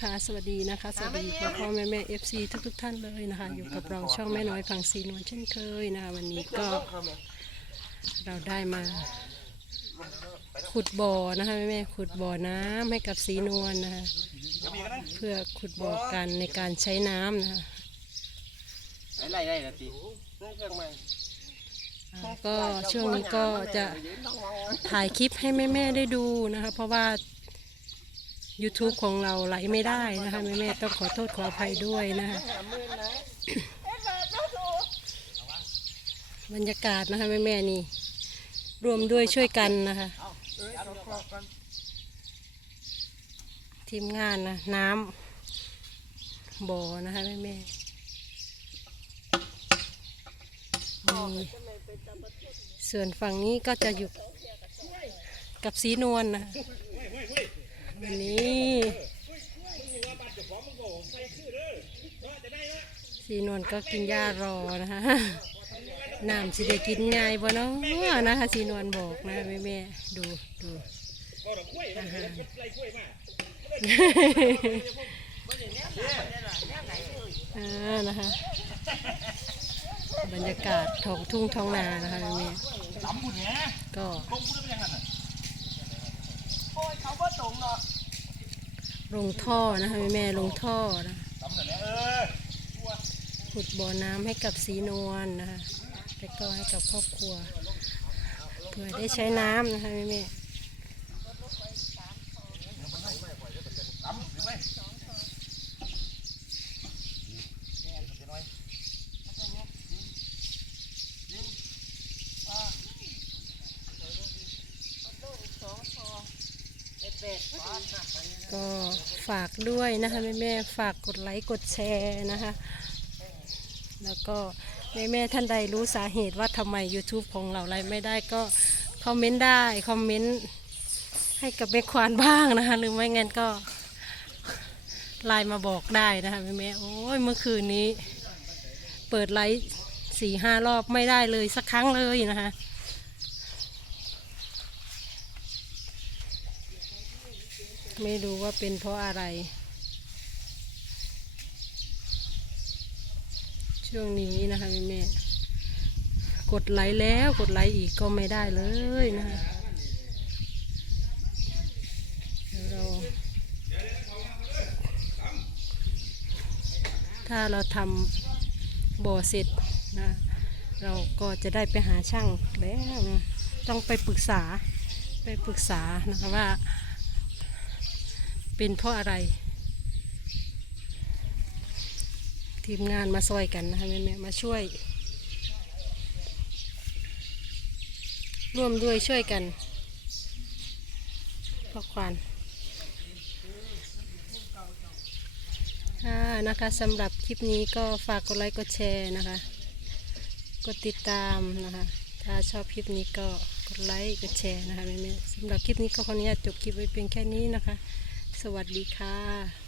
ค่ะสวัสดีนะคะ สวัสดีพ่อพ่อแม่แม่เอฟซีทุกทุกๆท่านเลยนะคะ อยู่กับเราช่องแม่น้อยฝั่งสีนวลเช่นเคยนะคะวันนี้ก็เราได้มา ขุดบ่อนะคะแม่แม่ขุดบ่อน้ำให้กับสีนวลนะคะเพื่อขุดบ่อกันในการใช้น้ำนะคะไล่ไล่ละตีเครื่องใหม่อ่าก็ช่วงนี้ก็จะถ่ายคลิปให้แม่แม่ๆได้ดูนะคะ เพราะว่า YouTube ของเราไหลไม่ได้นะคะแม่แม่ๆต้องขอโทษขออภัยด้วยนะคะบรรยากาศนะคะแม่แม่ๆนี่รวมด้วยช่วยกันนะคะ ทีมงานนะน้ำบ่อนะคะแม่แม่ๆมีส่วนฝั่งนี้ก็จะอยู่กับสีนวลนะคะ วันนี้สีนวลก็กินหญ้ารอนะคะน้ำสิได้กินง่ายบ่เนาะนะคะสีนวลบอกนะแม่แม่ๆดูดูอาหารนะคะบรรยากาศท้องทุ่งท้องนานะคะแม่ก็ ลงท่อนะคะแม่ลงท่อนะขุดบ่อน้ำให้กับสีนวลนะคะแล้วก็ให้กับครอบครัวเพื่อได้ใช้น้ำนะคะแม่ ก็ฝากด้วยนะคะแม่แม่ๆฝากกดไลค์กดแชร์นะคะ แล้วก็แม่แม่ๆท่านใดรู้สาเหตุว่าทำไม YouTube ของเราไลฟ์ไม่ได้ก็คอมเมนต์ได้คอมเมนต์ให้กับแม่ควานบ้างนะคะ หรือไม่งั้นก็ไลน์มาบอกได้นะคะแม่แม่ๆโอ้ยเมื่อคืนนี้ เปิดไลฟ์สี่ห้ารอบไม่ได้เลยสักครั้งเลยนะคะ ไม่รู้ว่าเป็นเพราะอะไร ช่วงนี้นะคะแม่แม่กดไลค์แล้วกดไลค์อีกก็ไม่ได้เลยนะเราถ้าเราทำบ่อเสร็จนะเราก็จะได้ไปหาช่างแล้วนะต้องไปปรึกษาไปปรึกษานะคะว่า เป็นเพราะอะไร ทีมงานมาซอยกันนะคะแม่ๆมาช่วย ร่วมด้วยช่วยกันพ่อควานค่ะนะคะสำหรับคลิปนี้ก็ฝากกดไลค์กดแชร์นะคะ กดติดตามนะคะ ถ้าชอบคลิปนี้ก็กดไลค์กดแชร์นะคะแม่ๆสำหรับคลิปนี้ก็ขออนุญาตจบคลิปไว้เพียงแค่นี้นะคะ สวัสดีค่ะ